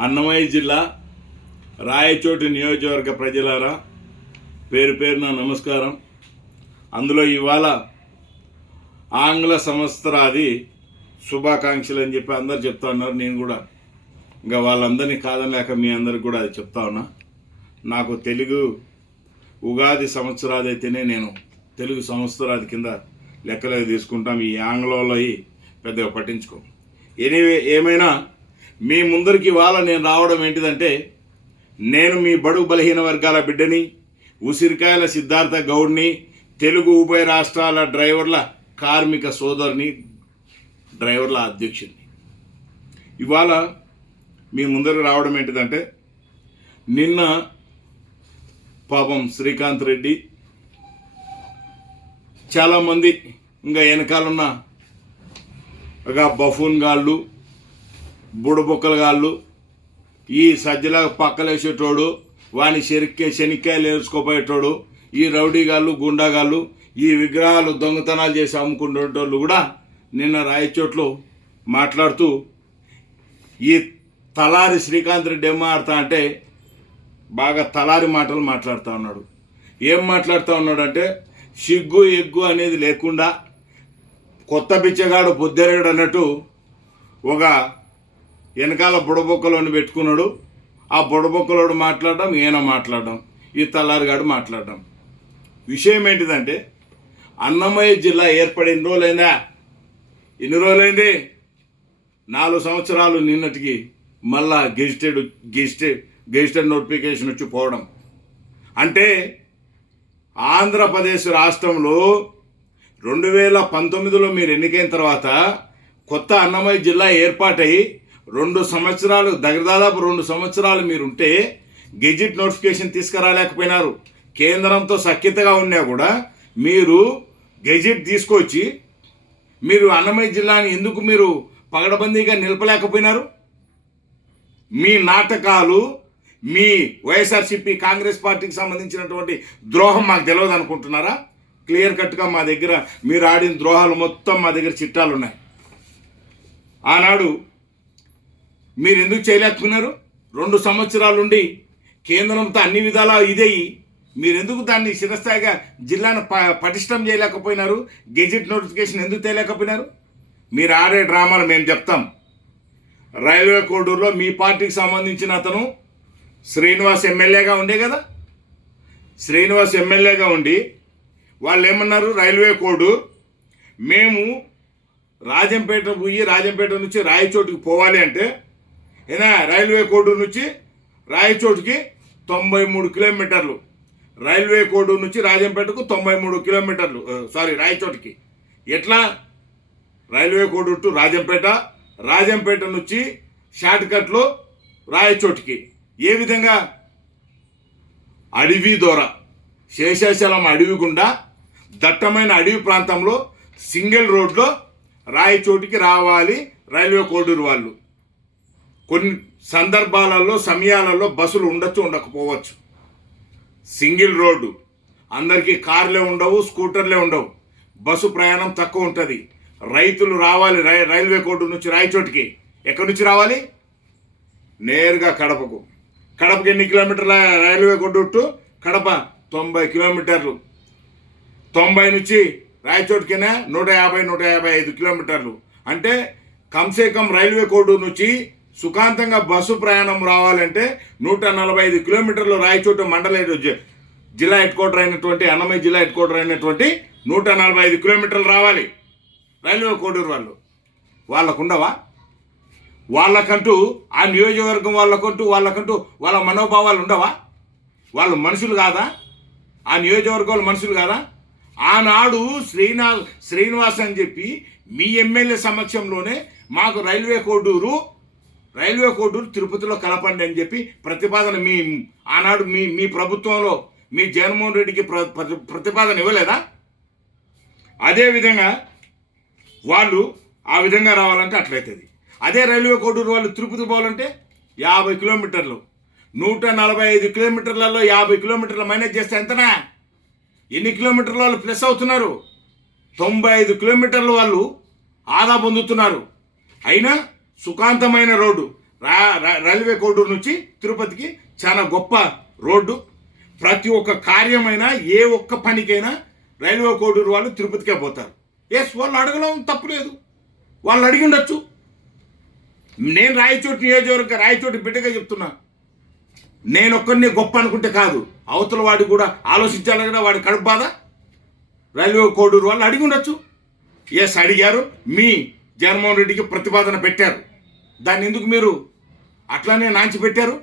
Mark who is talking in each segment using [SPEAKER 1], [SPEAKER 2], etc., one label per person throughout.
[SPEAKER 1] అన్నమయ్య జిల్లా రాయచోటి నియోజకవర్గ ప్రజలారా పేరు పేరున నమస్కారం. అందులో ఇవాళ ఆంగ్ల సంవత్సరాది శుభాకాంక్షలు అని చెప్పి అందరు చెప్తా ఉన్నారు. నేను కూడా ఇంకా వాళ్ళందరినీ కాదనలేక మీ అందరికి కూడా అది చెప్తా ఉన్నా. నాకు తెలుగు ఉగాది సంవత్సరాది అయితేనే నేను తెలుగు సంవత్సరాది కింద లెక్కలు తీసుకుంటాం. ఈ ఆంగ్లంలో అయి పెద్దగా పట్టించుకో. ఎనీవే ఏమైనా మీ ముందరికి వాళ్ళ నేను రావడం ఏంటిదంటే నేను మీ బడుగు బలహీన వర్గాల బిడ్డని ఉసిరికాయల సిద్ధార్థ గౌడ్ని తెలుగు ఉభయ రాష్ట్రాల డ్రైవర్ల కార్మిక సోదరుని డ్రైవర్ల అధ్యక్షుడిని. ఇవాళ మీ ముందరకు రావడం ఏంటిదంటే నిన్న పాపం శ్రీకాంత్ రెడ్డి చాలామంది ఇంకా వెనకాలన్న ఒక బఫూన్ గాళ్ళు బుడబుక్కలు గాళ్ళు ఈ సజ్జల పక్కలేసేటోడు వాని శరిక్కే శనిక్కాయలు వేసుకోపోయేటోడు ఈ రౌడీ గాళ్ళు గుండాగాళ్ళు ఈ విగ్రహాలు దొంగతనాలు చేసి అమ్ముకునేటోళ్ళు కూడా నిన్న రాయచోట్లు మాట్లాడుతూ ఈ తలారి శ్రీకాంత్ రెడ్డి ఏం ఆడతా అంటే బాగా తలారి మాటలు మాట్లాడుతూ ఉన్నాడు. ఏం మాట్లాడుతూ ఉన్నాడు అంటే సిగ్గు ఎగ్గు అనేది లేకుండా కొత్త బిచ్చగాడు పొద్దెరగడు అన్నట్టు ఒక వెనకాల బుడబొక్కలోని పెట్టుకున్నాడు. ఆ బుడబొక్కలోడు మాట్లాడడం ఈయన మాట్లాడడం ఈ తల్లారిగాడు మాట్లాడడం. విషయం ఏంటిదంటే అన్నమయ్య జిల్లా ఏర్పడి ఎన్ని రోజులైందా? ఎన్ని రోజులైంది? నాలుగు సంవత్సరాలు నిన్నటికి మళ్ళా గెజిటెడ్ గెజిటెడ్ గెజిటెడ్ నోటిఫికేషన్ వచ్చి పోవడం. అంటే ఆంధ్రప్రదేశ్ రాష్ట్రంలో రెండు వేల పంతొమ్మిదిలో మీరు ఎన్నికైన తర్వాత కొత్త అన్నమయ్య జిల్లా ఏర్పాటై రెండు సంవత్సరాలు దగ్గర దాదాపు రెండు సంవత్సరాలు మీరుంటే గెజిట్ నోటిఫికేషన్ తీసుకురాలేకపోయినారు. కేంద్రంతో సఖ్యతగా ఉన్నా కూడా మీరు గెజిట్ తీసుకొచ్చి మీరు అన్నమయ్య జిల్లాని ఎందుకు మీరు పగడబందీగా నిలపలేకపోయినారు? మీ నాటకాలు మీ వైఎస్ఆర్సీపీ కాంగ్రెస్ పార్టీకి సంబంధించినటువంటి ద్రోహం మాకు తెలియదు అనుకుంటున్నారా? క్లియర్ కట్గా మా దగ్గర మీరు ఆడిన ద్రోహాలు మొత్తం మా దగ్గర చిట్టాలు ఉన్నాయి ఆనాడు మీరు ఎందుకు చేయలేకపోయినారు? రెండు సంవత్సరాలుండి కేంద్రంతో అన్ని విధాలా ఇదేయి మీరెందుకు దాన్ని చిరస్థాయిగా జిల్లాను ప పటిష్టం చేయలేకపోయినారు? గెజిట్ నోటిఫికేషన్ ఎందుకు తేలేకపోయినారు? మీరు ఆడే డ్రామాలు మేము చెప్తాం. రైల్వే కోడూరులో మీ పార్టీకి సంబంధించిన అతను శ్రీనివాస్ ఎమ్మెల్యేగా ఉండే కదా? శ్రీనివాస్ ఎమ్మెల్యేగా ఉండి వాళ్ళు ఏమన్నారు రైల్వే కోడు మేము రాజంపేట పోయి రాజంపేట నుంచి రాయచోటికి పోవాలి అంటే ఏనా? రైల్వే కోడు నుంచి రాయచోటికి తొంభై మూడు కిలోమీటర్లు. రైల్వే కోడు నుంచి రాజంపేటకు తొంభై మూడు కిలోమీటర్లు. సారీ రాయచోటికి. ఎట్లా? Railway code to Rajampet Rajampet నుంచి షార్ట్కట్లో రాయచోటికి. ఏ విధంగా? అడవి దొర. శేషాచలం అడవి గుండా దట్టమైన అడవి ప్రాంతంలో సింగిల్ రోడ్లో రాయచోటికి రావాలి రైల్వే కోడూరు వాళ్ళు. కొన్ని సందర్భాలలో సమయాలలో బస్సులు ఉండొచ్చు ఉండకపోవచ్చు. Single road. అందరికీ కార్లే ఉండవు స్కూటర్లే ఉండవు. బస్సు ప్రయాణం తక్కువ ఉంటుంది. రైతులు రావాలి రై రైల్వే కోర్టు నుంచి రాయచోటికి. ఎక్కడి నుంచి రావాలి? నేరుగా కడపకు. కడపకి ఎన్ని కిలోమీటర్ల రైల్వే కోర్టు టు కడప తొంభై కిలోమీటర్లు. తొంభై నుంచి రాయచోటికైనా నూట యాభై నూట యాభై ఐదు కిలోమీటర్లు. అంటే కమ్సే కమ్ రైల్వే కోర్టు నుంచి సుఖాంతంగా బస్సు ప్రయాణం రావాలంటే నూట నలభై ఐదు కిలోమీటర్లు రాయచోట మండల జిల్లా హెడ్ క్వార్టర్ అయినటువంటి అన్నమయ్య జిల్లా హెడ్ క్వార్టర్ అయినటువంటి నూట నలభై ఐదు కిలోమీటర్లు రావాలి. రైల్వే కోడూరు వాళ్ళు. వాళ్ళకు ఉండవా వాళ్ళకంటూ ఆ నియోజకవర్గం వాళ్ళకంటూ వాళ్ళకంటూ వాళ్ళ మనోభావాలు ఉండవా? వాళ్ళు మనుషులు కాదా? ఆ నియోజకవర్గం మనుషులు కాదా? ఆనాడు శ్రీనా శ్రీనివాస్ అని చెప్పి మీ ఎమ్మెల్యే సమక్షంలోనే మాకు రైల్వే కోడూరు రైల్వే కోడూరు తిరుపతిలో కలపండి అని చెప్పి ప్రతిపాదన మీ ఆనాడు మీ మీ ప్రభుత్వంలో మీ జగన్మోహన్ రెడ్డికి ప్ర ప్రతిపాదన ఇవ్వలేదా? అదేవిధంగా వాళ్ళు ఆ విధంగా రావాలంటే అట్లయితుంది. అదే రైల్వే కోడూరు వాళ్ళు తిరుపతి పోవాలంటే యాభై కిలోమీటర్లు. నూట నలభై ఐదు కిలోమీటర్లలో యాభై కిలోమీటర్ల మైనస్ చేస్తే ఎంతనా? ఎన్ని కిలోమీటర్ల వాళ్ళు ప్లస్ అవుతున్నారు? తొంభై ఐదు కిలోమీటర్లు వాళ్ళు ఆదా పొందుతున్నారు. అయినా సుఖాంతమైన రోడ్డు. రా రైల్వే కోడూరు నుంచి తిరుపతికి చాలా గొప్ప రోడ్డు. ప్రతి ఒక్క కార్యమైనా ఏ ఒక్క పనికైనా రైల్వే కోడూరు వాళ్ళు తిరుపతికే పోతారు. ఎస్ వాళ్ళు అడగడం తప్పులేదు వాళ్ళు అడిగి ఉండొచ్చు. నేను రాయచోటి నియోజకవర్గ రాయచోటి బిడ్డగా చెప్తున్నా. నేను ఒక్కరిని గొప్ప అనుకుంటే కాదు. అవతల వాడు కూడా ఆలోచించాలి కదా వాడి కడుపు బాధ. రైల్వే కోడూరు వాళ్ళు అడిగి ఉండొచ్చు. ఎస్ అడిగారు. మీ జగన్మోహన్ రెడ్డికి ప్రతిపాదన పెట్టారు. దాన్ని ఎందుకు మీరు అట్లానే నాంచి పెట్టారు?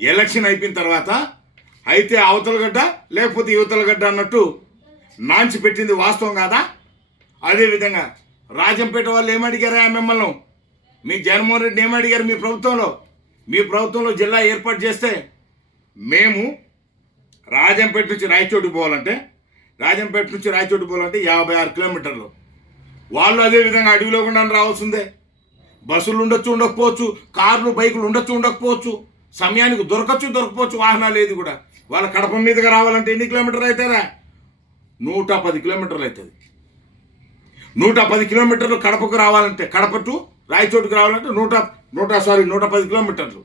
[SPEAKER 1] ఎలక్షన్ అయిపోయిన తర్వాత అయితే అవతల గడ్డ లేకపోతే యువతల గడ్డ అన్నట్టు నాంచి పెట్టింది వాస్తవం కాదా? అదేవిధంగా రాజంపేట వాళ్ళు ఏమడిగారా మిమ్మల్ని? మీ జగన్మోహన్ రెడ్డి ఏమడిగారు మీ ప్రభుత్వంలో? మీ ప్రభుత్వంలో జిల్లా ఏర్పాటు చేస్తే మేము రాజంపేట నుంచి రాయచోటు పోవాలంటే రాజంపేట నుంచి రాయచోటు పోవాలంటే యాభై ఆరు కిలోమీటర్లు. వాళ్ళు అదే విధంగా అడవిలో గుండా రావాల్సిందే. బస్సులు ఉండొచ్చు ఉండకపోవచ్చు కార్లు బైకులు ఉండొచ్చు ఉండకపోవచ్చు సమయానికి దొరకచ్చు దొరకపోవచ్చు వాహనాలు ఏది కూడా. వాళ్ళ కడప మీదుగా రావాలంటే ఎన్ని కిలోమీటర్లు అవుతుందా నూట పది కిలోమీటర్లు అవుతుంది. నూట పది కిలోమీటర్లు కడపకు రావాలంటే కడప టు రాయచోటుకు రావాలంటే నూట నూట సారీ నూట పది కిలోమీటర్లు.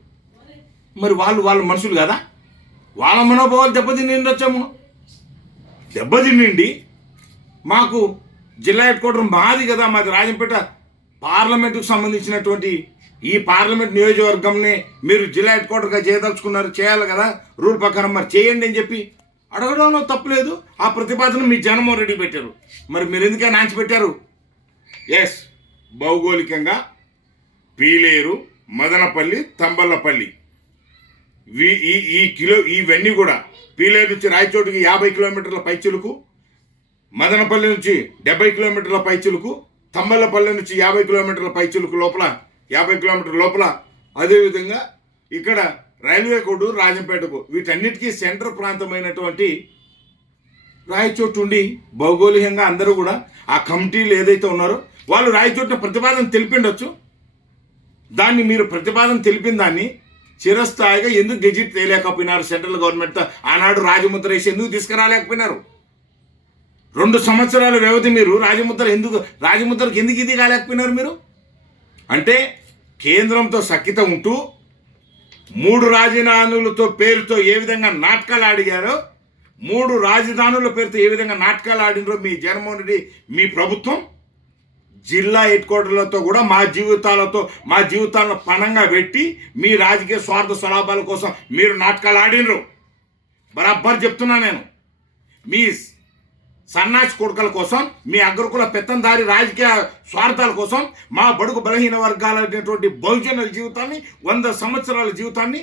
[SPEAKER 1] మరి వాళ్ళు వాళ్ళ మనుషులు కదా. వాళ్ళ మనోభావాలు దెబ్బతిని వచ్చాము. దెబ్బతిన్నిండి మాకు జిల్లా హెడ్ క్వార్టర్ మాది కదా మాది రాజంపేట పార్లమెంటుకు సంబంధించినటువంటి ఈ పార్లమెంట్ నియోజకవర్గంని మీరు జిల్లా హెడ్ క్వార్టర్గా చేయదలుచుకున్నారు చేయాలి కదా రూల్ ప్రకారం మరి చేయండి అని చెప్పి అడగడంలో తప్పులేదు ఆ ప్రతిపాదన మీ జగన్మోహన్ రెడ్డి పెట్టారు. మరి మీరు ఎందుకని ఆంచి పెట్టారు? ఎస్ భౌగోళికంగా పీలేరు మదనపల్లి తంబల్లపల్లి ఈ ఈ కిలో ఇవన్నీ కూడా పీలేరు నుంచి రాయచోటుకి యాభై కిలోమీటర్ల పైచులకు మదనపల్లి నుంచి డెబ్బై కిలోమీటర్ల పైచులకు తమ్మలపల్లె నుంచి యాభై కిలోమీటర్ల పైచులకు లోపల యాభై కిలోమీటర్ల లోపల అదేవిధంగా ఇక్కడ రైల్వే కోడు రాజంపేటకు. వీటన్నిటికీ సెంటర్ ప్రాంతమైనటువంటి రాయచోటు ఉండి భౌగోళికంగా అందరూ కూడా ఆ కమిటీలు ఏదైతే ఉన్నారో వాళ్ళు రాయచోటున ప్రతిపాదన తెలిపిండొచ్చు. దాన్ని మీరు ప్రతిపాదన తెలిపిన దాన్ని చిరస్థాయిగా ఎందుకు గెజిట్ తేలేకపోయినారు సెంట్రల్ గవర్నమెంట్తో? ఆనాడు రాజముద్ర వేసి ఎందుకు తీసుకురాలేకపోయినారు? రెండు సంవత్సరాల వ్యవధి మీరు రాజముద్ర ఎందుకు రాజముద్రకు ఎందుకు ఇది కాలేకపోయినారు మీరు? అంటే కేంద్రంతో సఖ్యత ఉంటూ మూడు రాజధానులతో పేరుతో ఏ విధంగా నాటకాలు ఆడిగారో మూడు రాజధానుల పేరుతో ఏ విధంగా నాటకాలు ఆడినరో మీ జగన్మోహన్ రెడ్డి మీ ప్రభుత్వం జిల్లా హెడ్ క్వార్టర్లతో కూడా మా జీవితాలతో మా జీవితాలను పణంగా పెట్టి మీ రాజకీయ స్వార్థ స్వలాభాల కోసం మీరు నాటకాలు ఆడినరు. బరాబర్ చెప్తున్నా నేను. మీ సన్నాసి కొడుకల కోసం మీ అగ్రకుల పెత్తందారి రాజకీయ స్వార్థాల కోసం మా బడుగు బలహీన వర్గాలైనటువంటి బహుజనుల జీవితాన్ని వంద సంవత్సరాల జీవితాన్ని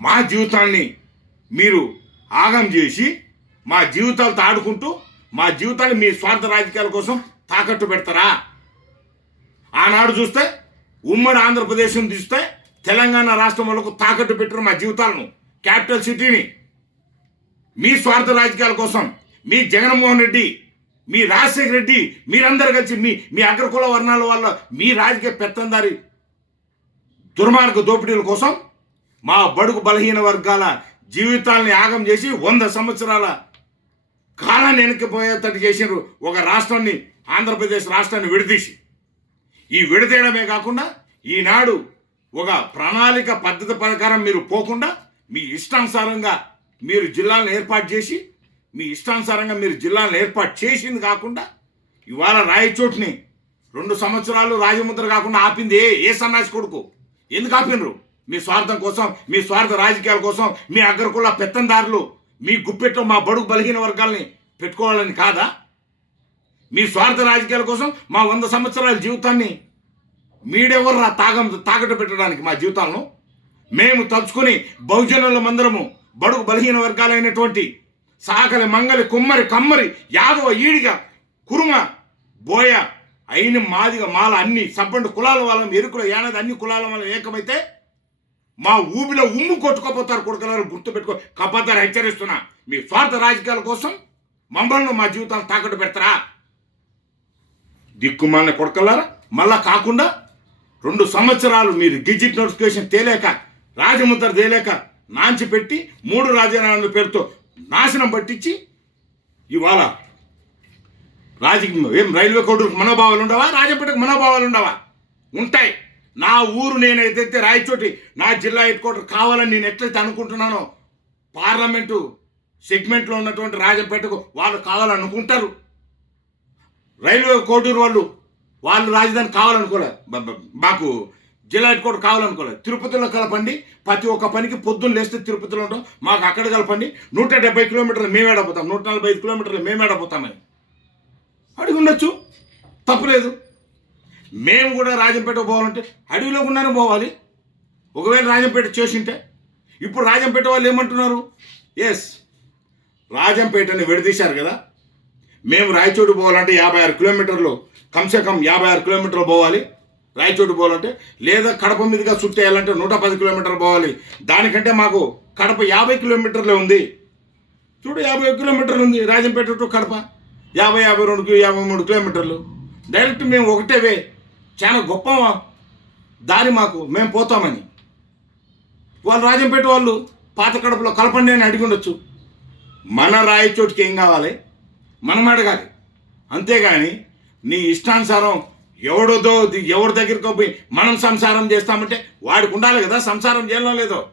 [SPEAKER 1] మా జీవితాన్ని మీరు ఆగం చేసి మా జీవితాలతో ఆడుకుంటూ మా జీవితాన్ని మీ స్వార్థ రాజకీయాల కోసం తాకట్టు పెడతారా? ఆనాడు చూస్తే ఉమ్మడి ఆంధ్రప్రదేశ్ చూస్తే తెలంగాణ రాష్ట్రం వాళ్ళకు తాకట్టు పెట్టిన మా జీవితాలను క్యాపిటల్ సిటీని మీ స్వార్థ రాజకీయాల కోసం మీ జగన్మోహన్ రెడ్డి మీ రాజశేఖర రెడ్డి మీరందరూ కలిసి మీ మీ అగ్రకుల వర్ణాల వల్ల మీ రాజకీయ పెత్తందారి దుర్మార్గ దోపిడీల కోసం మా బడుగు బలహీన వర్గాల జీవితాలను యాగం చేసి వంద సంవత్సరాల కాలాన్ని వెనక్కిపోయేటట్టు చేసినారు ఒక రాష్ట్రాన్ని ఆంధ్రప్రదేశ్ రాష్ట్రాన్ని విడదీసి. ఈ విడదీయడమే కాకుండా ఈనాడు ఒక ప్రణాళిక పద్ధతి ప్రకారం మీరు పోకుండా మీ ఇష్టానుసారంగా మీరు జిల్లాలను ఏర్పాటు చేసి మీ ఇష్టానుసారంగా మీరు జిల్లాలను ఏర్పాటు చేసింది కాకుండా ఇవాళ రాయచోటిని రెండు సంవత్సరాలు రాజముద్ర కాకుండా ఆపింది ఏ ఏ సన్నాసి కొడుకు? ఎందుకు ఆపినరు మీ స్వార్థం కోసం మీ స్వార్థ రాజకీయాల కోసం మీ అగ్రకుల పెత్తందారులు మీ గుప్పెట్లో మా బడుగు బలహీన వర్గాల్ని పెట్టుకోవాలని కాదా? మీ స్వార్థ రాజకీయాల కోసం మా వంద సంవత్సరాల జీవితాన్ని మీడెవర్రా తాగం తాకట్టు పెట్టడానికి మా జీవితాలను? మేము తలుచుకుని బహుజనుల మందరము బడుగు బలహీన వర్గాలైనటువంటి సాకలి మంగలి కుమ్మరి కమ్మరి యాదవ ఈడిగ కురుమ బోయ అయిన మాదిగ మాల అన్ని సబ్బండు కులాల వాళ్ళం ఎరుకుల ఏనది అన్ని కులాల వాళ్ళం ఏకమైతే మా ఊబిలో ఉమ్ము కొట్టుకోపోతారు కొడుకులారు గుర్తు పెట్టుకో. హెచ్చరిస్తున్నా మీ స్వార్థ రాజకీయాల కోసం మమ్మల్ని మా జీవితాలను తాకట్టు పెడతారా? దిక్కుమాలిన కొడకలారా మళ్ళా కాకుండా రెండు సంవత్సరాలు మీరు డిజిట్ నోటిఫికేషన్ తేలేక రాజముద్ర తేలేక నాంచి పెట్టి మూడు రాజధానుల పేరుతో నాశనం పట్టించి ఇవాళ రాజకీయం ఏం రైల్వే కోర్టుకు మనోభావాలు ఉండవా? రాజంపేటకు మనోభావాలు ఉండవా? ఉంటాయి. నా ఊరు నేను ఏదైతే రాయచోటి నా జిల్లా హెడ్ క్వార్టర్ కావాలని నేను ఎట్లయితే అనుకుంటున్నానో పార్లమెంటు సెగ్మెంట్లో ఉన్నటువంటి రాజంపేటకు వాళ్ళు కావాలనుకుంటారు. రైల్వే కోటూరు వాళ్ళు వాళ్ళు రాజధాని కావాలనుకోలేదు మాకు జిల్లా హెడ్ కావాలనుకోలేదు. తిరుపతిలో కలపండి. ప్రతి ఒక్క పనికి పొద్దున్న లేస్తే తిరుపతిలో ఉంటాం. మాకు అక్కడ కలపండి. నూట డెబ్బై కిలోమీటర్లు మేము ఆడపోతాం నూట నలభై ఐదు కిలోమీటర్లు మేము ఏడపోతామని అడిగి ఉండొచ్చు. తప్పులేదు. మేము కూడా రాజంపేట పోవాలంటే అడవిలో ఉన్నానే పోవాలి. ఒకవేళ రాజంపేట చేసింటే. ఇప్పుడు రాజంపేట వాళ్ళు ఏమంటున్నారు? ఎస్ రాజంపేటని విడదీశారు కదా. మేము రాయచోటు పోవాలంటే యాభై ఆరు కిలోమీటర్లు. కమ్సే కమ్ యాభై ఆరు కిలోమీటర్లు పోవాలి. రాయచోటు పోవాలంటే లేదా కడప మీదుగా చుట్టేయాలంటే నూట పది కిలోమీటర్లు పోవాలి. దానికంటే మాకు కడప యాభై కిలోమీటర్లే ఉంది. చూడు యాభై కిలోమీటర్లు ఉంది రాజంపేట టు కడప. యాభై యాభై రెండు యాభై మూడు కిలోమీటర్లు. డైరెక్ట్ మేము ఒకటే వే. చాలా గొప్ప దారి మాకు మేము పోతామని. వాళ్ళు రాజంపేట వాళ్ళు పాత కడపలో కలపండి అని అడిగి ఉండొచ్చు. మన రాయచోటికి ఏం కావాలి? మనం అడగాలి అంతేగాని నీ ఇష్టానుసారం ఎవడోదో ఎవరి దగ్గరికో పోయి మనం సంసారం చేస్తామంటే వాడికి ఉండాలి కదా సంసారం చేయడం లేదో?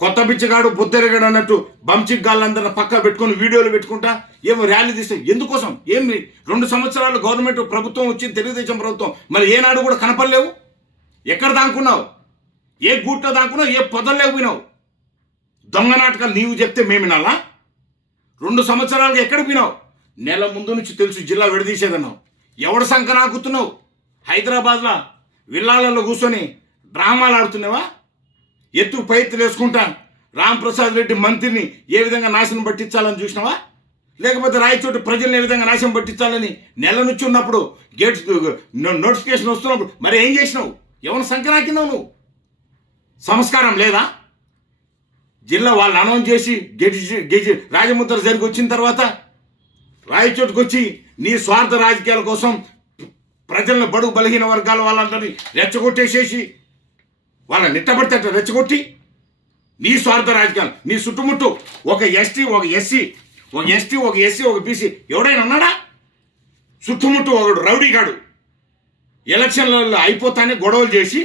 [SPEAKER 1] కొత్త బిచ్చగాడు బుద్ధెరగాడు అన్నట్టు బంచిక్ గాళ్ళందరిని పక్క పెట్టుకొని వీడియోలు పెట్టుకుంటా ఏమో ర్యాలీ తీస్తే ఎందుకోసం? ఏమి? రెండు సంవత్సరాలు గవర్నమెంట్ ప్రభుత్వం వచ్చింది తెలుగుదేశం ప్రభుత్వం. మరి ఏనాడు కూడా కనపడలేవు? ఎక్కడ దాక్కున్నావు? ఏ గూట్లో దాక్కున్నావు? ఏ పొదల్లేవు పోయినావు దొంగ నాటకాలు నీవు చెప్తే మేము వినాలా? రెండు సంవత్సరాలుగా ఎక్కడ పోయినావు? నెల ముందు నుంచి తెలుసు జిల్లా విడదీసేదన్నావు. ఎవడు సంక నాకుతున్నావు హైదరాబాద్లో విల్లాలలో కూర్చొని డ్రామాలు ఆడుతున్నావా? ఎత్తు పైత్తులు వేసుకుంటాను రాంప్రసాద్ రెడ్డి మంత్రిని ఏ విధంగా నాశనం పట్టించాలని చూసినావా? లేకపోతే రాయచోటి ప్రజల్ని ఏ విధంగా నాశనం పట్టించాలని నెల నుంచి ఉన్నప్పుడు గేట్ నోటిఫికేషన్ వస్తున్నప్పుడు మరి ఏం చేసినావు? ఎవరిని సంకరాకినావు నువ్వు? సంస్కారం లేదా? జిల్లా వాళ్ళు అనౌన్స్ చేసి గెజి గెజి రాజముద్ర జరిగి వచ్చిన తర్వాత రాయచోటుకు వచ్చి నీ స్వార్థ రాజకీయాల కోసం ప్రజలను బడుగు బలహీన వర్గాల వాళ్ళందరినీ రెచ్చగొట్టేసేసి వాళ్ళని నిట్టబడితే అట్లా రెచ్చగొట్టి నీ స్వార్థ రాజకీయాలు నీ చుట్టుముట్టు ఒక ఎస్టీ ఒక ఎస్సీ ఒక ఎస్టీ ఒక ఎస్సీ ఒక బీసీ ఎవడైనా ఉన్నాడా? చుట్టుముట్టు ఒకడు రౌడీగాడు. ఎలక్షన్లలో అయిపోతానే గొడవలు చేసి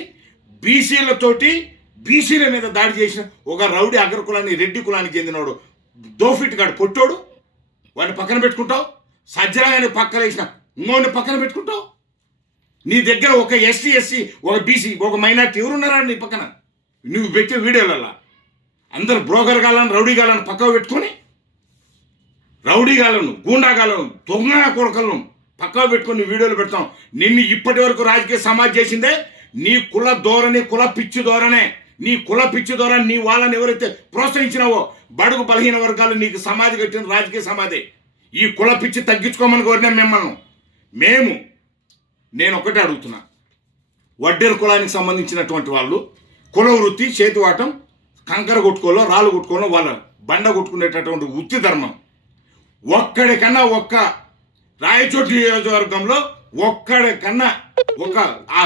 [SPEAKER 1] బీసీలతోటి బీసీల మీద దాడి చేసిన ఒక రౌడీ అగ్రకులాన్ని రెడ్డి కులానికి చెందినవాడు దోఫిట్ గాడు కొట్టాడు వాడిని పక్కన పెట్టుకుంటావు? సజ్జరాయని పక్కన వేసిన ఇంకోని పక్కన పెట్టుకుంటావు? నీ దగ్గర ఒక ఎస్సీ ఎస్సీ ఒక బీసీ ఒక మైనార్టీ ఎవరున్నారా నీ పక్కన? నువ్వు పెట్టే వీడియోలలో అందరు బ్రోకర్ గాలను రౌడీ గాలను పక్కకు పెట్టుకొని రౌడీ గాలను గూండా గాలను దొంగ కొడకలను పక్కకు పెట్టుకొని వీడియోలు పెడతాం. నిన్ను ఇప్పటి వరకు రాజకీయ సమాజ్ చేసిందే నీ కుల ధోరణి కుల పిచ్చి ధోరణే. నీ కుల పిచ్చి ద్వారా నీ వాళ్ళని ఎవరైతే ప్రోత్సహించినావో బడుగు బలహీన వర్గాలు నీకు సమాధి కట్టిన రాజకీయ సమాధి. ఈ కుల పిచ్చి తగ్గించుకోమని కోరినా మిమ్మల్ని. మేము నేను ఒకటే అడుగుతున్నా. వడ్డేరు కులానికి సంబంధించినటువంటి వాళ్ళు కుల వృత్తి చేతివాటం కంకర కొట్టుకోలో రాళ్ళు కొట్టుకోలో వాళ్ళ బండ కొట్టుకునేటటువంటి వృత్తి ధర్మం. ఒక్కడికన్నా ఒక్క రాయచోటి నియోజకవర్గంలో ఒక్కడికన్నా ఒక ఆ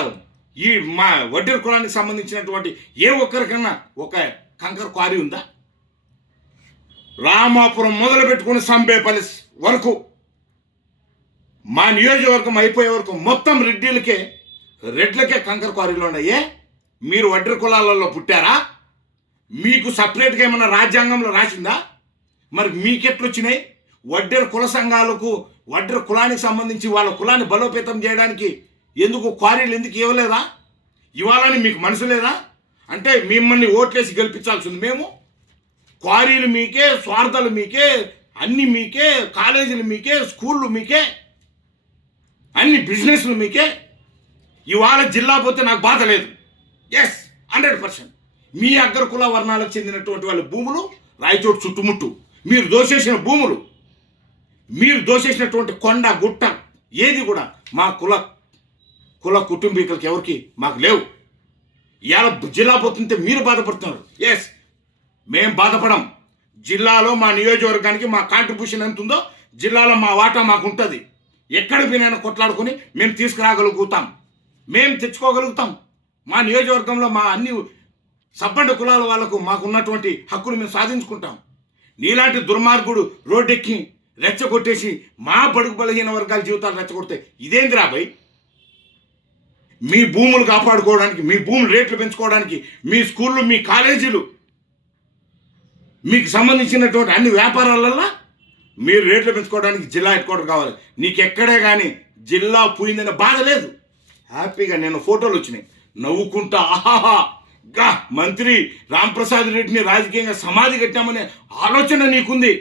[SPEAKER 1] ఈ మా వడ్డేరు కులానికి సంబంధించినటువంటి ఏ ఒక్కరికన్నా ఒక కంకర క్వారీ ఉందా? రామాపురం మొదలు పెట్టుకుని సంబేపల్లి వరకు మా నియోజకవర్గం అయిపోయే వరకు మొత్తం రెడ్డిలకే రెడ్లకే కంకర క్వారీలు ఉన్నాయే. మీరు వడ్డెర కులాలలో పుట్టారా? మీకు సపరేట్గా ఏమైనా రాజ్యాంగంలో రాసిందా? మరి మీకెట్లొచ్చినాయి? వడ్డెర కుల సంఘాలకు వడ్డెర కులానికి సంబంధించి వాళ్ళ కులాన్ని బలోపేతం చేయడానికి ఎందుకు క్వారీలు ఎందుకు ఇవ్వలేదా? ఇవ్వాలని మీకు మనసు లేదా? అంటే మిమ్మల్ని ఓట్లేసి గెలిపించాల్సింది మేము? క్వారీలు మీకే స్వార్థాలు మీకే అన్ని మీకే కాలేజీలు మీకే స్కూళ్ళు మీకే అన్ని బిజినెస్లు మీకే. ఇవాళ జిల్లా పోతే నాకు బాధ లేదు. ఎస్ హండ్రెడ్ పర్సెంట్ మీ అగ్ర కుల వర్ణాలకు చెందినటువంటి వాళ్ళ భూములు రాయచోటు చుట్టుముట్టు. మీరు దోషేసిన భూములు. మీరు దోషేసినటువంటి కొండ గుట్ట ఏది కూడా మా కుల కుల కుటుంబీకులకి ఎవరికి మాకు లేవు. ఇవాళ జిల్లా పోతుంటే మీరు బాధపడుతున్నారు. ఎస్ మేం బాధపడం. జిల్లాలో మా నియోజకవర్గానికి మా కాంట్రిబ్యూషన్ ఎంత ఉందో జిల్లాలో మా వాటా మాకు ఉంటుంది. ఎక్కడ పోయినైనా కొట్లాడుకొని మేము తీసుకురాగలుగుతాం. మేము తెచ్చుకోగలుగుతాం. మా నియోజకవర్గంలో మా అన్ని సబ్బండ కులాల వాళ్ళకు మాకు ఉన్నటువంటి హక్కులు మేము సాధించుకుంటాం. నీలాంటి దుర్మార్గుడు రోడ్డెక్కి రెచ్చగొట్టేసి మా బడుగు బలహీన వర్గాల జీవితాలు రెచ్చగొడితే ఇదేంది రాబాయ్ మీ భూములు కాపాడుకోవడానికి మీ భూములు రేట్లు పెంచుకోవడానికి మీ స్కూళ్ళు మీ కాలేజీలు మీకు సంబంధించినటువంటి అన్ని వ్యాపారాలల్లో మీరు రేట్లు పెంచుకోవడానికి జిల్లా హెడ్ క్వార్టర్ కావాలి. నీకు ఎక్కడే కానీ జిల్లా పోయిందనే బాధ లేదు. హ్యాపీగా నేను ఫోటోలు వచ్చినాయి. నవ్వుకుంటా ఆహాహా గా మంత్రి రాంప్రసాద్ రెడ్డిని రాజకీయంగా సమాధి కట్టామనే ఆలోచన నీకుంది.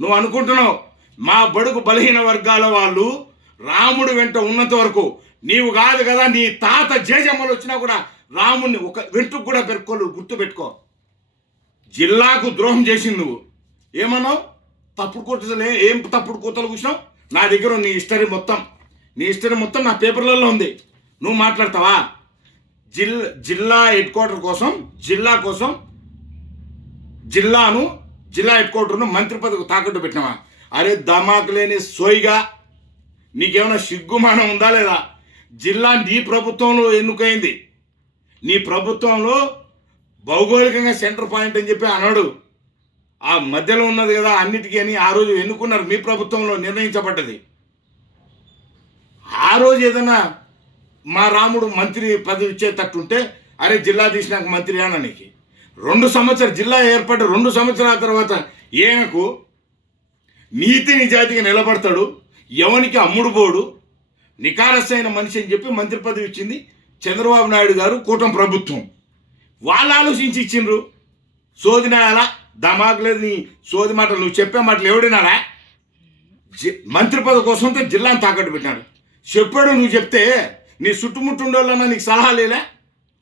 [SPEAKER 1] నువ్వు అనుకుంటున్నావు మా బడుగు బలహీన వర్గాల వాళ్ళు రాముడు వెంట ఉన్నంత వరకు నీవు కాదు కదా నీ తాత జేజమ్మలు వచ్చినా కూడా రాముడిని ఒక వెంట్రుకు కూడా పెట్టుకోలు గుర్తు పెట్టుకో జిల్లాకు ద్రోహం చేసింది నువ్వు. ఏమన్నావు? తప్పుడు కూతలే ఏం తప్పుడు కూతలు కూర్చున్నావు? నా దగ్గర నీ హిస్టరీ మొత్తం. నీ హిస్టరీ మొత్తం నా పేపర్లలో ఉంది. నువ్వు మాట్లాడతావా? జిల్లా జిల్లా హెడ్ క్వార్టర్ కోసం జిల్లా కోసం జిల్లాను జిల్లా హెడ్ క్వార్టర్ను మంత్రి పదవికి తాకట్టు పెట్టినావా? అరే దమాకు లేని సోయిగా నీకేమైనా సిగ్గుమానం ఉందా లేదా? జిల్లా నీ ప్రభుత్వంలో ఎన్నుకైంది? నీ ప్రభుత్వంలో భౌగోళికంగా సెంటర్ పాయింట్ అని చెప్పి అన్నాడు. ఆ మధ్యలో ఉన్నది కదా అన్నిటికీ అని ఆ రోజు ఎన్నుకున్నారు. మీ ప్రభుత్వంలో నిర్ణయించబడ్డది. ఆ రోజు ఏదైనా మా రాముడు మంత్రి పదవి ఇచ్చేటట్టుంటే అరే జిల్లా తీసినాక మంత్రి అననికి రెండు సంవత్సరాలు జిల్లా ఏర్పడ్డ రెండు సంవత్సరాల తర్వాత ఏమకు నీతి నిజాతిగా నిలబడతాడు. ఎవనికి అమ్ముడు పోడు. నికారసైన మనిషి అని చెప్పి మంత్రి పదవి ఇచ్చింది చంద్రబాబు నాయుడు గారు కూటమి ప్రభుత్వం. వాళ్ళు ఆలోచించి ఇచ్చిండ్రు. సోదినాలా దమాకు నీ సోది మాటలు నువ్వు చెప్పే మాటలు ఎవడినారా మంత్రి పదవి కోసం జిల్లాను తాకట్టు పెట్టాడు చెప్పాడు నువ్వు చెప్తే నీ చుట్టుముట్టుండోళ్ళన్నా నీకు సలహా లేలే?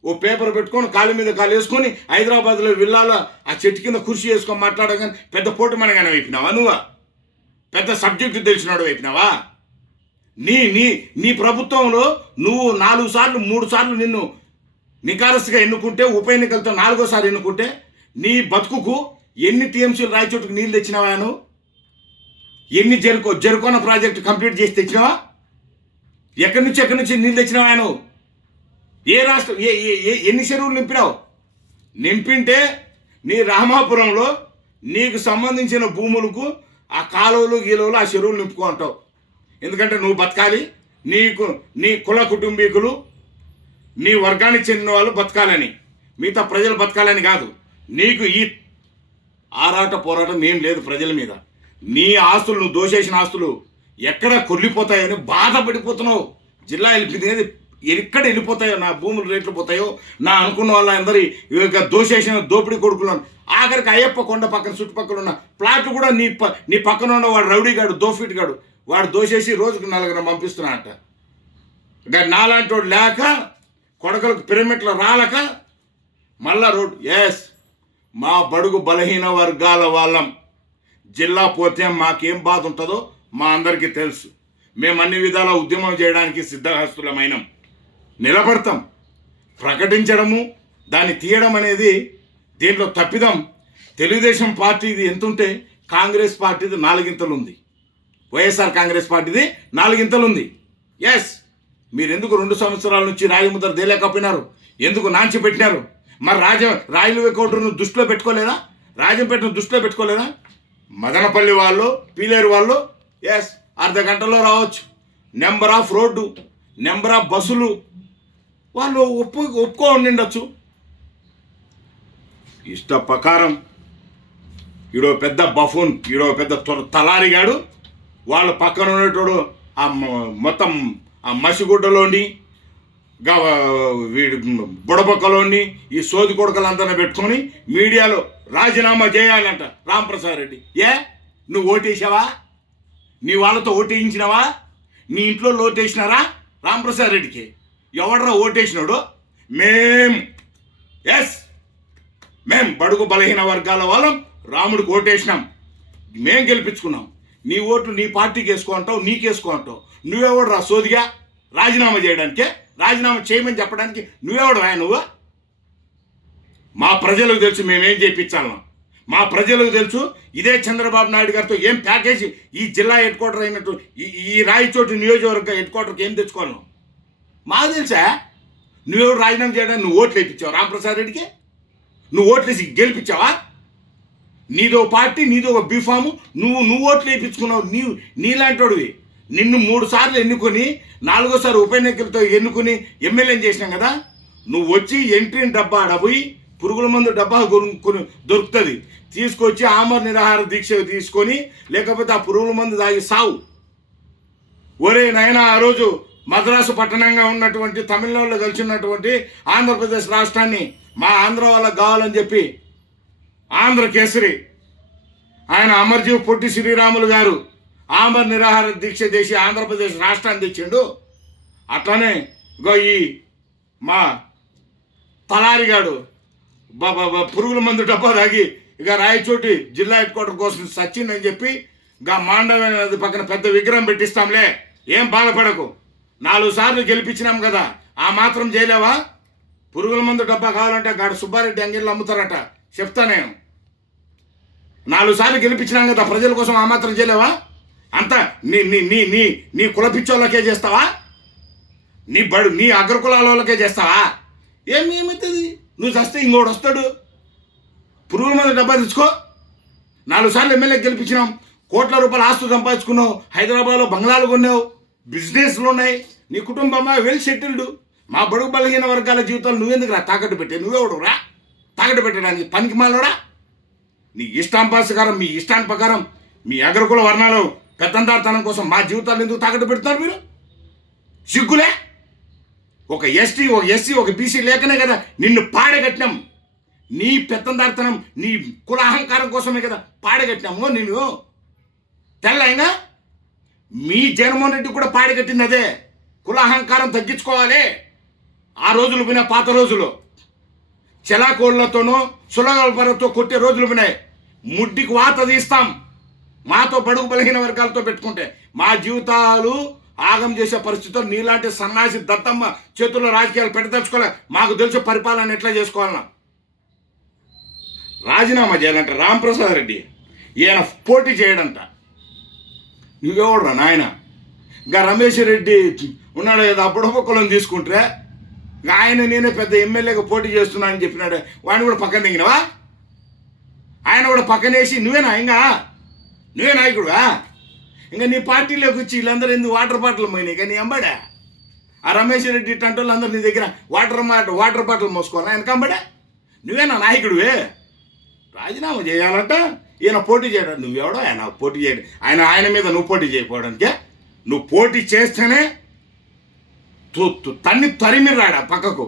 [SPEAKER 1] ఓ పేపర్ పెట్టుకొని కాలు మీద కాలు వేసుకొని హైదరాబాద్లో విల్లాలో ఆ చెట్టు కింద కుర్చీ వేసుకొని మాట్లాడగానే పెద్ద పోటు మనగానే అయిపోయినావా నువ్వా? పెద్ద సబ్జెక్టు తెలిసినాడు అయిపోయినావా నీ నీ నీ ప్రభుత్వంలో నువ్వు నాలుగు సార్లు మూడు సార్లు నిన్ను నికారస్గా ఎన్నుకుంటే ఉప ఎన్నికలతో నాలుగోసారి ఎన్నుకుంటే నీ బతుకుకు ఎన్ని టీఎంసీలు రాయచోటుకు నీళ్ళు తెచ్చినావా నువ్వు ఎన్ని జరుకో జరుకోన ప్రాజెక్టు కంప్లీట్ చేసి తెచ్చినావా? ఎక్కడి నుంచి ఎక్కడి నుంచి నీళ్ళు తెచ్చినావా నువ్వు ఏ రాష్ట్రం ఏ ఏ ఏ- ఎన్ని చెరువులు నింపినావు? నింపింటే నీ రామాపురంలో నీకు సంబంధించిన భూములకు ఆ కాలువలు గీలువలు ఆ చెరువులు నింపుకుంటావు ఎందుకంటే నువ్వు బతకాలి. నీకు నీ కుల కుటుంబీకులు నీ వర్గానికి చెందిన వాళ్ళు బతకాలని. మిగతా ప్రజలు బతకాలని కాదు. నీకు ఈ ఆరాట పోరాటం ఏం లేదు ప్రజల మీద. నీ ఆస్తులు నువ్వు దోషేసిన ఆస్తులు ఎక్కడ కొల్లిపోతాయని బాధపడిపోతున్నావు. జిల్లా వెళ్ళిపోయింది ఎక్కడ వెళ్ళిపోతాయో నా భూములు రేట్లు పోతాయో నా అనుకున్న వాళ్ళందరి యొక్క దోషేసిన దోపిడీ కొడుకులను ఆఖరికి అయ్యప్ప కొండ పక్కన చుట్టుపక్కల ఉన్న ప్లాట్లు కూడా నీ ప నీ పక్కన ఉన్న వాడు రౌడీ గాడు గాడు వాడు దోషేసి రోజుకు నలుగురు పంపిస్తున్నాడట. ఇంకా నాలాంటి వాడు లేక కొడకలకు పిరమిడ్లు రాలక మళ్ళా రోడ్ ఎస్ మా బడుగు బలహీన వర్గాల వాళ్ళం. జిల్లా పోతే మాకేం బాధ ఉంటుందో మా అందరికీ తెలుసు. మేము అన్ని విధాల ఉద్యమం చేయడానికి సిద్ధహస్తులమైనం. నిలబడతాం. ప్రకటించడము దాన్ని తీయడం అనేది దీంట్లో తప్పిదం. తెలుగుదేశం పార్టీది ఎంతుంటే కాంగ్రెస్ పార్టీది నాలుగింతలు ఉంది వైఎస్ఆర్ కాంగ్రెస్ పార్టీది నాలుగింతలుంది. ఎస్ మీరు ఎందుకు రెండు సంవత్సరాల నుంచి రాయముద్ర తేలేకపోయినారు ఎందుకు నాంచి పెట్టినారు? మరి రాజ రాయలు కోటను దృష్టిలో పెట్టుకోలేదా? రాజంపేటను దృష్టిలో పెట్టుకోలేదా? మదనపల్లి వాళ్ళు పీలేరు వాళ్ళు ఎస్ అర్ధ గంటలో రావచ్చు. Number of road number of బస్సులు వాళ్ళు ఒప్పు ఒప్పుకో ఉండిండొచ్చు ఇష్ట ప్రకారం ఈడో పెద్ద బఫూన్ ఈడో పెద్ద తలారిగాడు. వాళ్ళ పక్కన ఉన్నటోడు ఆ మొత్తం ఆ మసిగుడ్డలోని వీడి బుడబొక్కలోని బుడబక్కలోని ఈ సోది కొడుకలంతా పెట్టుకొని మీడియాలో రాజీనామా చేయాలంట రాంప్రసాద్ రెడ్డి. ఏ? నువ్వు ఓటేసావా నీ వాళ్ళతో ఓటేయించినావా? నీ ఇంట్లో ఓటేసినారా రాంప్రసాద్ రెడ్డికి? ఎవడరా ఓటేసినాడు? మేం. ఎస్. మేం బడుగు బలహీన వర్గాల వాళ్ళం. రాముడికి ఓటేసినాం. మేం గెలిపించుకున్నాం. నీ ఓట్లు నీ పార్టీకి వేసుకో అంటావు నీకేసుకో అంటావు. నువ్వెవడు రా సోదిగా? రాజీనామా చేయడానికే? రాజీనామా చేయమని చెప్పడానికి నువ్వెవడు రా నువ్వు? మా ప్రజలకు తెలుసు మేమేం చేయించాలను. మా ప్రజలకు తెలుసు ఇదే చంద్రబాబు నాయుడు గారితో ఏం ప్యాకేజీ ఈ జిల్లా హెడ్ క్వార్టర్ అయినట్టు ఈ ఈ రాయచోటి నియోజకవర్గ హెడ్ క్వార్టర్కి ఏం తెచ్చుకోవాలను. మాకు తెలుసా? నువ్వెవరు రాజీనామా చేయడానికి నువ్వు ఓట్లు వేయించావు రామప్రసాద్ రెడ్డికి? నువ్వు ఓట్లేసి గెలిపించావా? నీదో పార్టీ నీదో ఒక బీఫాము నువ్వు నువ్వు ఓట్లు వేయించుకున్నావు నీవు నీలాంటోడివి. నిన్ను మూడు సార్లు ఎన్నుకొని నాలుగోసారి ఉప ఎన్నికలతో ఎన్నుకుని ఎమ్మెల్యేని చేసినాం కదా? నువ్వు వచ్చి ఎంట్రీని డబ్బా డబ్బుయి పురుగుల మందు డబ్బా కొనుక్కొని దొరుకుతుంది. తీసుకొచ్చి ఆమర నిరాహార దీక్ష తీసుకొని లేకపోతే ఆ పురుగుల మందు తాగి సావు. ఒరే నాయన ఆ రోజు మద్రాసు పట్టణంగా ఉన్నటువంటి తమిళనాడులో కలిసి ఉన్నటువంటి ఆంధ్రప్రదేశ్ రాష్ట్రాన్ని మా ఆంధ్ర వాళ్ళకి కావాలని చెప్పి ఆంధ్ర కేసరి. ఆయన అమర్జీవ్ పొట్టి శ్రీరాములు గారు ఆమర్ నిరాహార దీక్ష చేసి ఆంధ్రప్రదేశ్ రాష్ట్రాన్ని తెచ్చిండు. అట్లనే ఇగో ఈ మా తలారిగాడు పురుగుల మందు డబ్బా తాగి ఇక రాయచోటి జిల్లా హెడ్ క్వార్టర్ కోసం సచ్చిందని చెప్పి ఇక మాండవ నది పక్కన పెద్ద విగ్రహం పెట్టిస్తాంలే. ఏం బాధపడకు. నాలుగు సార్లు గెలిపించినాం కదా. ఆ మాత్రం చేయలేవా? పురుగుల మందు డబ్బా కావాలంటే గాడు సుబ్బారెడ్డి అంగిళ్ళు అమ్ముతారట. చెప్తా నేను. నాలుగు సార్లు గెలిపించినాం కదా ప్రజల కోసం ఆ మాత్రం చేయలేవా? అంతా నీ నీ నీ నీ నీ కులపిచ్చోళ్ళకే చేస్తావా? నీ బడు నీ అగ్రకులాల వాళ్ళకే చేస్తావా? ఏం ఏమవుతుంది నువ్వు చస్తే ఇంకోటి వస్తాడు. పురుగుల మీద డబ్బా తెచ్చుకో. నాలుగు సార్లు ఎమ్మెల్యే గెలిపించినాం. కోట్ల రూపాయల ఆస్తులు సంపాదించుకున్నావు. హైదరాబాద్లో బంగ్లాలు కొన్నావు. బిజినెస్లు ఉన్నాయి. నీ కుటుంబమా వెల్ సెటిల్డ్ మా బడుగు బలహీన వర్గాల జీవితాలు నువ్వెందుకు రా తాకట్టు పెట్టే? నువ్వెవడు రా తాకట్టు పెట్టడానికి పనికి మాలోడా నీ ఇష్టాంపాసకారం మీ ఇష్టాన్ని ప్రకారం మీ అగ్రకుల వర్ణాలు పెద్దందారితనం కోసం మా జీవితాలు ఎందుకు తాకట్టు పెడుతున్నారు మీరు? సిగ్గులే? ఒక ఎస్టీ ఒక ఎస్సీ ఒక బీసీ లేకనే కదా నిన్ను పాడగట్టినాం. నీ పెత్తందారితనం నీ కుల అహంకారం కోసమే కదా పాడగట్టినాము నిన్ను. తెల్లైనా మీ జగన్మోహన్ రెడ్డి కూడా పాడగట్టింది అదే. కుల అహంకారం తగ్గించుకోవాలి. ఆ రోజులు పోయిన పాత రోజులు. చెలాకోళ్ళతోనో సులగలపరతో కొట్టే రోజులు ఉన్నాయి. ముడ్డికి వాత తీస్తాం. మాతో బడుగు బలహీన వర్గాలతో పెట్టుకుంటే మా జీవితాలు ఆగం చేసే పరిస్థితుల్లో నీలాంటి సన్నాసి దత్తమ్మ చేతుల్లో రాజకీయాలు పెట్టదలుచుకోలే మాకు తెలిసి పరిపాలన ఎట్లా చేసుకోవాలన్నా. రాజీనామా చేయాలంట రాంప్రసాద్ రెడ్డి. ఈయన పోటీ చేయడంట. నువ్వెవడరా నాయన? ఇంకా రమేష్ రెడ్డి ఉన్నాడు కదా అప్పుడప్పుడు కులం తీసుకుంటే ఆయన నేనే పెద్ద ఎమ్మెల్యేగా పోటీ చేస్తున్నా అని చెప్పినాడు. వాడిని కూడా పక్కన దిగినవా? ఆయన కూడా పక్కనేసి నువ్వేనా ఇంకా నువ్వే నాయకుడువా? ఇంకా నీ పార్టీలోకి వచ్చి వీళ్ళందరూ ఎందుకు వాటర్ బాటిల్ పోయినాయి? కానీ ఎంబడా ఆ రమేష్ రెడ్డి ఇట్లాంటి అందరు నీ దగ్గర వాటర్ మాట వాటర్ బాటిల్ మోసుకోవాలి? ఆయన కంబడా నువ్వేనా నాయకుడివే? రాజీనామా చేయాలంట. ఈయన పోటీ చేయడం నువ్వెవడో? ఆయన పోటీ చేయడం. ఆయన ఆయన మీద నువ్వు పోటీ చేయకపోవడానికే. నువ్వు పోటీ చేస్తేనే తన్ని తరిమి రాడా పక్కకు?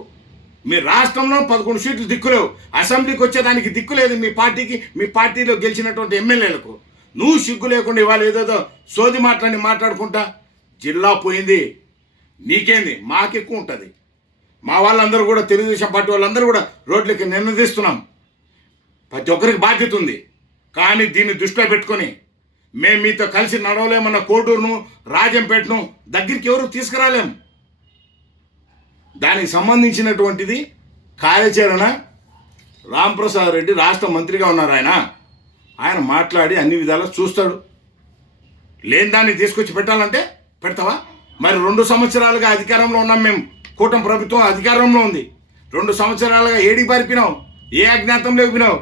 [SPEAKER 1] మీ రాష్ట్రంలో పదకొండు సీట్లు దిక్కులేవు. అసెంబ్లీకి వచ్చేదానికి దిక్కు లేదు మీ పార్టీకి మీ పార్టీలో గెలిచినటువంటి ఎమ్మెల్యేలకు. నువ్వు సిగ్గు లేకుండా ఇవాళ ఏదేదో సోది మాట్లాడి మాట్లాడుకుంటా? జిల్లా పోయింది. నీకేంది? మాకెక్కువ ఉంటుంది. మా వాళ్ళందరూ కూడా తెలుగుదేశం పార్టీ వాళ్ళందరూ కూడా రోడ్లకి నిన్నదిస్తున్నాం ప్రతి ఒక్కరికి బాధ్యత ఉంది. కానీ దీన్ని దృష్టిలో పెట్టుకొని మేము మీతో కలిసి నడవలేమన్న కోటూరును రాజంపేటను దగ్గరికి ఎవరు తీసుకురాలేం? దానికి సంబంధించినటువంటిది కార్యాచరణ రాంప్రసాద్ రెడ్డి రాష్ట్ర మంత్రిగా ఉన్నారు ఆయన. ఆయన మాట్లాడి అన్ని విధాలా చూస్తాడు. లేని దాన్ని తీసుకొచ్చి పెట్టాలంటే పెడతావా? మరి రెండు సంవత్సరాలుగా అధికారంలో ఉన్నాం మేము. కూటమి ప్రభుత్వం అధికారంలో ఉంది. రెండు సంవత్సరాలుగా ఏడికి పరిపినావు ఏ అజ్ఞాతం లేపినావు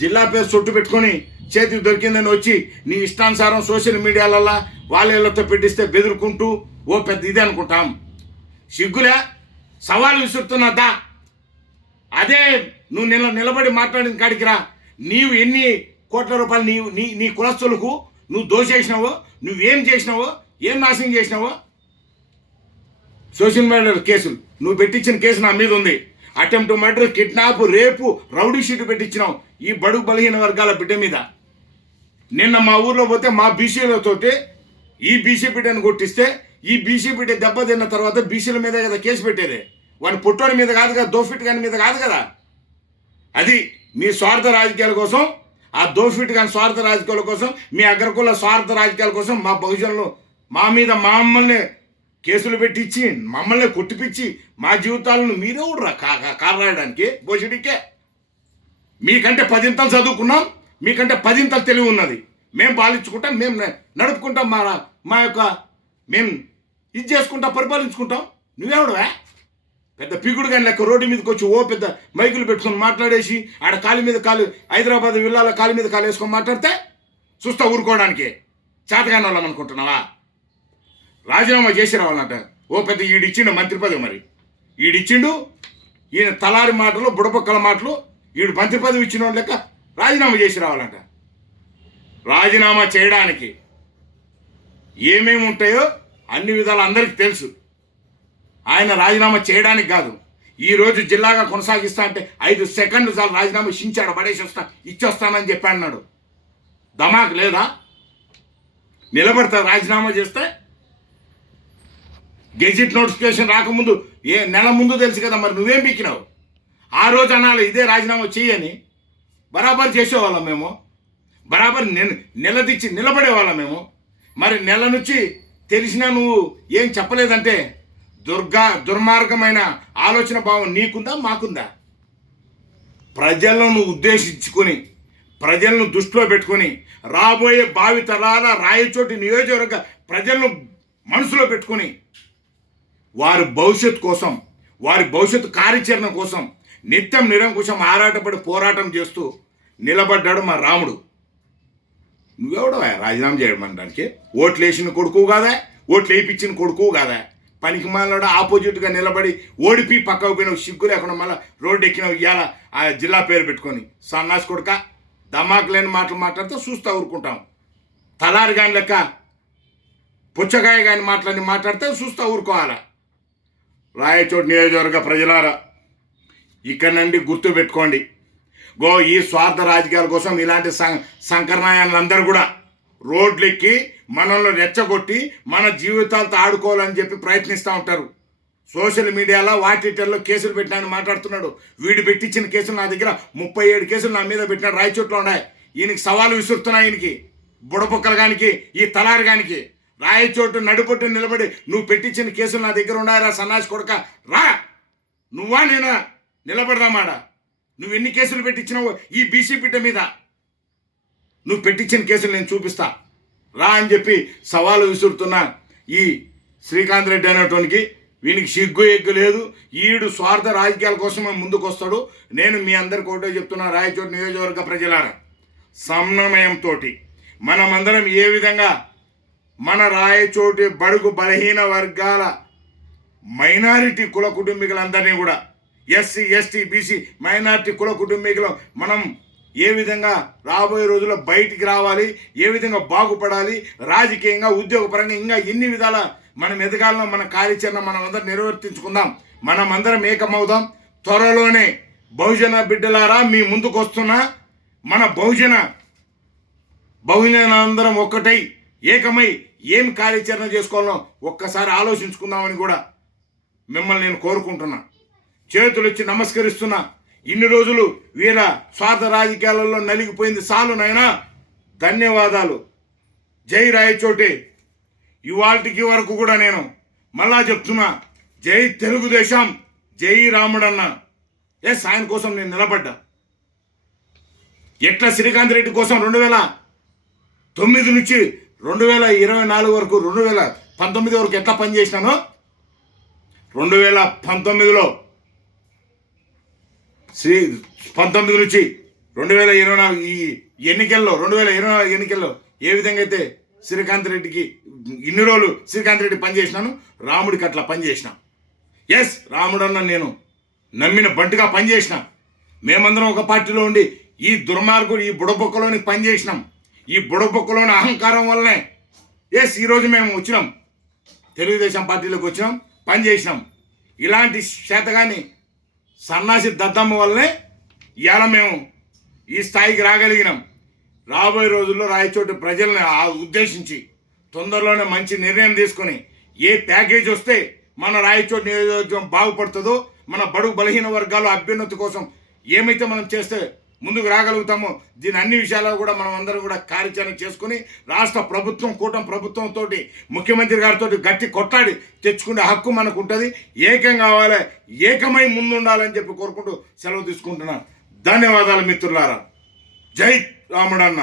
[SPEAKER 1] జిల్లా పేరు చుట్టు పెట్టుకొని చేతికి దొరికిందని వచ్చి నీ ఇష్టానుసారం సోషల్ మీడియాలల్లో వాళ్ళతో పెట్టిస్తే బెదురుకుంటూ ఓ పెద్ద ఇది అనుకుంటాం. సిగ్గులే? సవాలు విసురుతున్నదా అదే నువ్వు నిల నిలబడి మాట్లాడిన కాడికి రా. నీవు ఎన్ని కోట్ల రూపాయలు నీవు నీ నీ కులస్తులకు నువ్వు దోషేసినావో నువ్వేం చేసినావో ఏం నాశనం చేసినావో? సోషల్ మీడియా కేసులు. నువ్వు పెట్టించిన కేసు నా మీద ఉంది. అటెంప్ట్ మర్డర్ కిడ్నాప్ రేపు రౌడీ షీట్ పెట్టించినావు ఈ బడుగు బలహీన వర్గాల బిడ్డ మీద. నిన్న మా ఊర్లో పోతే మా బీసీలతోటి ఈ బీసీ బిడ్డను కొట్టిస్తే ఈ బీసీ బిడ్డ దెబ్బ తిన్న తర్వాత బీసీల మీద కదా కేసు పెట్టేది? వాడి పుట్టోని మీద కాదు కదా దోఫిట్ గాని మీద కాదు కదా? అది మీ స్వార్థ రాజకీయాల కోసం ఆ దోఫిట్ కానీ స్వార్థ రాజకీయాల కోసం మీ అగ్రకుల స్వార్థ రాజకీయాల కోసం మా బహుజనులు మా మీద మమ్మల్ని కేసులు పెట్టించి మమ్మల్ని కొట్టిపిచ్చి మా జీవితాలను మీరే ఉడరా కారు రాయడానికి భోజడికే మీకంటే పదింతలు చదువుకున్నాం మీకంటే పదింతలు తెలివి ఉన్నది. మేము పాలించుకుంటాం మేము నడుపుకుంటాం మా మా యొక్క మేము ఇది చేసుకుంటాం పరిపాలించుకుంటాం నువ్వెవడవా పెద్ద పీకుడు కానీ లెక్క రోడ్డు మీదకి వచ్చి ఓ పెద్ద మైకులు పెట్టుకొని మాట్లాడేసి ఆడ కాలు మీద కాలు హైదరాబాద్ విల్లాల కాలు మీద కాలు వేసుకొని మాట్లాడితే చూస్తా ఊరుకోవడానికి. చేతగాని వాళ్ళం అనుకుంటున్నావా? రాజీనామా చేసి రావాలంట ఓ పెద్ద ఈడిచ్చిండు మంత్రి పదవి మరి. ఈడిచ్చిండు ఈయన తలారి మాటలు బుడపక్కల మాటలు ఈడు మంత్రి పదవి ఇచ్చిన లెక్క రాజీనామా చేసి రావాలంట రాజీనామా చేయడానికి ఏమేమి ఉంటాయో అన్ని విధాలు అందరికీ తెలుసు. ఆయన రాజీనామా చేయడానికి కాదు. ఈ రోజు జిల్లాగా కొనసాగిస్తా అంటే ఐదు సెకండ్లు చాలు రాజీనామా ఇచ్చాడు పడేసి వస్తా ఇచ్చొస్తానని చెప్పి అన్నాడు. దమాక్ లేదా? నిలబడతా రాజీనామా చేస్తే? గెజిట్ నోటిఫికేషన్ రాకముందు ఏ నెల ముందు తెలుసు కదా మరి నువ్వేం పీకినావు? ఆ రోజు అనాలి ఇదే రాజీనామా చేయని బరాబర్ చేసేవాళ్ళం మేము. బరాబర్ నిలదీచి నిలబడేవాళ్ళం మేము. మరి నెల నుంచి తెలిసినా నువ్వు ఏం చెప్పలేదంటే దుర్గా దుర్మార్గమైన ఆలోచన భావం నీకుందా మాకుందా? ప్రజలను ఉద్దేశించుకొని ప్రజలను దృష్టిలో పెట్టుకొని రాబోయే భావి తరాల రాయచోటి నియోజకవర్గ ప్రజలను మనసులో పెట్టుకొని వారి భవిష్యత్ కోసం వారి భవిష్యత్తు కార్యాచరణ కోసం నిత్యం నిరంకుశం ఆరాటపడి పోరాటం చేస్తూ నిలబడ్డాడు మా రాముడు. నువ్వెవడవా రాజీనామా చేయమంటానికి? ఓట్లు వేసిన కొడుకు కాదా? ఓట్లు వేయించిన కొడుకు కాదా? పనికి మాలాడు ఆపోజిట్గా నిలబడి ఓడిపి పక్కకు పోయిన సిగ్గు లేకుండా మళ్ళీ రోడ్డు ఎక్కిన ఇవాళ ఆ జిల్లా పేరు పెట్టుకొని సన్నాసి కొడుక దమాకు లేని మాటలు మాట్లాడితే చూస్తూ ఊరుకుంటాం. తలారు కాని లెక్క పుచ్చకాయ కాని మాటలని మాట్లాడితే చూస్తూ ఊరుకోవాలా? రాయచోటి నియోజకవర్గ ప్రజలారా ఇక్కడ నుండి గుర్తు పెట్టుకోండి. గో ఈ స్వార్థ రాజకీయాల కోసం ఇలాంటి సం సంకరనాయాలందరూ కూడా రోడ్లెక్కి మనల్ని రెచ్చగొట్టి మన జీవితాలతో ఆడుకోవాలని చెప్పి ప్రయత్నిస్తూ ఉంటారు. సోషల్ మీడియాలో వాటిలో కేసులు పెట్టినాయని మాట్లాడుతున్నాడు. వీడు పెట్టించిన కేసులు నా దగ్గర ముప్పై ఏడు కేసులు నా మీద పెట్టిన రాయచోట్లో ఉన్నాయి. ఈయనకి సవాలు విసురుతున్నాయి ఈయనకి. బుడపుక్కలు గానికి ఈ తలారి గానికి రాయచోటు నడుపొట్టు నిలబడి నువ్వు పెట్టించిన కేసులు నా దగ్గర ఉన్నాయరా సన్నాసి కొడక? రా! నువ్వా నేనా? నిలబడదామాడా నువ్వు ఎన్ని కేసులు పెట్టించినావు ఈ బీసీ బిడ్డ మీద. నువ్వు పెట్టించిన కేసులు నేను చూపిస్తా. రా అని చెప్పి సవాలు విసురుతున్న ఈ శ్రీకాంత్ రెడ్డి అనేటోనికి వీనికి సిగ్గు ఎగ్గు లేదు. ఈడు స్వార్థ రాజకీయాల కోసమే ముందుకు వస్తాడు. నేను మీ అందరికి ఒకటే చెప్తున్నా రాయచోటి నియోజకవర్గ ప్రజలారా. సమన్వయంతో మనమందరం ఏ విధంగా మన రాయచోటి బడుగు బలహీన వర్గాల మైనారిటీ కుల కుటుంబీకులందరినీ కూడా ఎస్సీ ఎస్టీ బీసీ మైనార్టీ కుల కుటుంబీకులు మనం ఏ విధంగా రాబోయే రోజుల్లో బయటికి రావాలి ఏ విధంగా బాగుపడాలి రాజకీయంగా ఉద్యోగపరంగా ఇంకా ఎన్ని విధాల మనం ఎదగాలను మన కార్యాచరణ మనం అందరం నిర్వర్తించుకుందాం. మనం అందరం ఏకమవుదాం. త్వరలోనే బహుజన బిడ్డలారా మీ ముందుకు వస్తున్న మన బహుజన బహుజనందరం ఒక్కటై ఏకమై ఏం కార్యాచరణ చేసుకోవాలో ఒక్కసారి ఆలోచించుకుందామని కూడా మిమ్మల్ని నేను కోరుకుంటున్నా. చేతులొచ్చి నమస్కరిస్తున్నా. ఇన్ని రోజులు వీర స్వార్థ రాజకీయాలలో నలిగిపోయింది చాలు నాయనా. ధన్యవాదాలు. జై రాయచోటే. ఇవాళకి వరకు కూడా నేను మళ్ళా చెప్తున్నా. జై తెలుగుదేశం జై రాముడన్న. ఎస్ ఆయన కోసం నేను నిలబడ్డా. ఎట్లా శ్రీకాంత్ రెడ్డి కోసం రెండు వేల తొమ్మిది నుంచి రెండు వేల ఇరవై నాలుగు వరకు రెండు వేల పంతొమ్మిది వరకు ఎట్లా పనిచేసినానో? రెండు వేల పంతొమ్మిదిలో శ్రీ పంతొమ్మిది నుంచి రెండు వేల ఇరవై నాలుగు ఈ ఎన్నికల్లో రెండు వేల ఇరవై నాలుగు ఎన్నికల్లో ఏ విధంగా అయితే శ్రీకాంత్ రెడ్డికి ఇన్ని రోజులు శ్రీకాంత్ రెడ్డి పనిచేసినాను రాముడికి అట్లా పనిచేసిన. ఎస్ రాముడన్న నేను నమ్మిన బంటుగా పనిచేసిన. మేమందరం ఒక పార్టీలో ఉండి ఈ దుర్మార్గుడు ఈ బుడబొక్కలోని పనిచేసినాం. ఈ బుడబొక్కలోని అహంకారం వల్లనే. ఎస్ ఈరోజు మేము వచ్చినాం. తెలుగుదేశం పార్టీలోకి వచ్చినాం పనిచేసినాం. ఇలాంటి శాతగాని సన్నాసి దద్దమ్మ వల్లనే ఇవాళ మేము ఈ స్థాయికి రాగలిగినాం. రాబోయే రోజుల్లో రాయచోటి ప్రజల్ని ఉద్దేశించి తొందరలోనే మంచి నిర్ణయం తీసుకొని ఏ ప్యాకేజ్ వస్తే మన రాయచోటి నియోజకవర్గం బాగుపడుతుందో మన బడుగు బలహీన వర్గాల అభ్యున్నతి కోసం ఏమైతే మనం చేస్తే ముందుకు రాగలుగుతాము. దీని అన్ని విషయాల్లో కూడా మనం అందరం కూడా కార్యాచరణ చేసుకుని రాష్ట్ర ప్రభుత్వం కూటమి ప్రభుత్వంతో ముఖ్యమంత్రి గారితో గట్టి కొట్టాడి తెచ్చుకునే హక్కు మనకు ఉంటుంది ఏకం కావాలి ఏకమై ముందుండాలని చెప్పి కోరుకుంటూ సెలవు తీసుకుంటున్నాను. ధన్యవాదాలు మిత్రులారా. జై రాముడన్న.